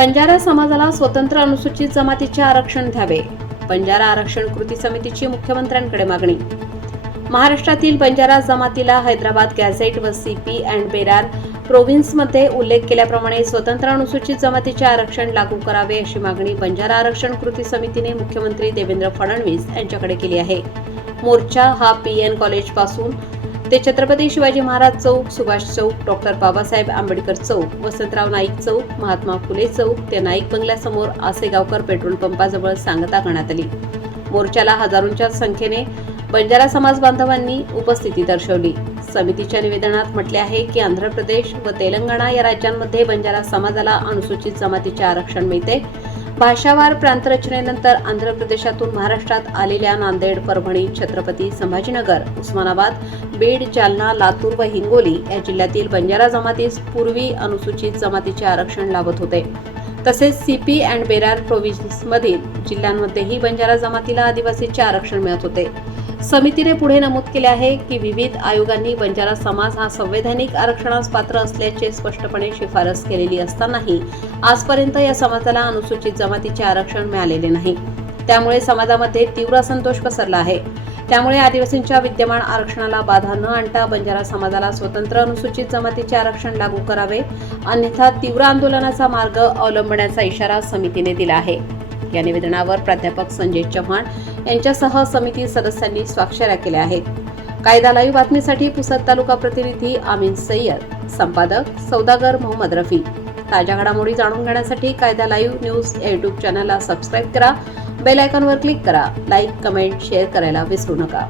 बंजारा समाजाला स्वतंत्र अनुसूचित जमातीचे आरक्षण द्यावे. बंजारा आरक्षण कृती समितीची मुख्यमंत्र्यांकडे मागणी. महाराष्ट्रातील बंजारा जमातीला हैदराबाद गॅझेट व सीपी अँड बेरार प्रोव्हिन्समध्ये उल्लेख केल्याप्रमाणे स्वतंत्र अनुसूचित जमातीचे आरक्षण लागू करावे अशी मागणी बंजारा आरक्षण कृती समितीने मुख्यमंत्री देवेंद्र फडणवीस यांच्याकडे केली आहे. मोर्चा हा पी एन कॉलेजपासून ते छत्रपती शिवाजी महाराज चौक सुभाष चौक डॉक्टर बाबासाहेब आंबेडकर चौक वसंतराव नाईक चौक महात्मा फुले चौक ते नाईक बंगल्यासमोर आसेगावकर पेट्रोल पंपाजवळ सांगता करण्यात आली. मोर्चाला हजारोंच्या संख्येने बंजारा समाज बांधवांनी उपस्थिती दर्शवली. समितीच्या निवेदनात म्हटले आहे की आंध्र प्रदेश व तेलंगणा या राज्यांमध्ये बंजारा समाजाला अनुसूचित जमातीचे आरक्षण मिळते. भाषावार प्रांतरचनेनंतर आंध्र प्रदेशातून महाराष्ट्रात आलेल्या नांदेड परभणी छत्रपती संभाजीनगर उस्मानाबाद बीड जालना लातूर व हिंगोली या जिल्ह्यातील बंजारा जमातीस पूर्वी अनुसूचित जमातीचे आरक्षण लाभत होते. तसेच सीपी अँड बेरार प्रोव्हिन्समधील जिल्ह्यांमध्येही बंजारा जमातीला आदिवासीचे आरक्षण मिळत होते. समितीने पुढे नमूद केले आहे की विविध आयोगांनी बंजारा समाज हा संवैधानिक आरक्षणास पात्र असल्याचे स्पष्टपणे शिफारस केलेली असतानाही आजपर्यंत या समाजाला अनुसूचित जमातीचे आरक्षण मिळालेले नाही. त्यामुळे समाजामध्ये तीव्र असंतोष पसरला आहे. त्यामुळे आदिवासींच्या विद्यमान आरक्षणाला बाधा न आणता बंजारा समाजाला स्वतंत्र अनुसूचित जमातीचे आरक्षण लागू करावे अन्यथा तीव्र आंदोलनाचा मार्ग अवलंबण्याचा इशारा समितीने दिला आहे. या निवेदनावर प्राध्यापक संजय चव्हाण यांच्यासह समिती सदस्यांनी स्वाक्षऱ्या केल्या आहेत. कायदा लाईव्ह बातमीसाठी पुसद तालुका प्रतिनिधी आमीन सय्यद संपादक सौदागर मोहम्मद रफी. ताज्या घडामोडी जाणून घेण्यासाठी कायदा लाईव्ह न्यूज या युट्यूब चॅनलला सबस्क्राईब करा बेल आयकॉनवर क्लिक करा लाईक कमेंट शेअर करायला विसरू नका.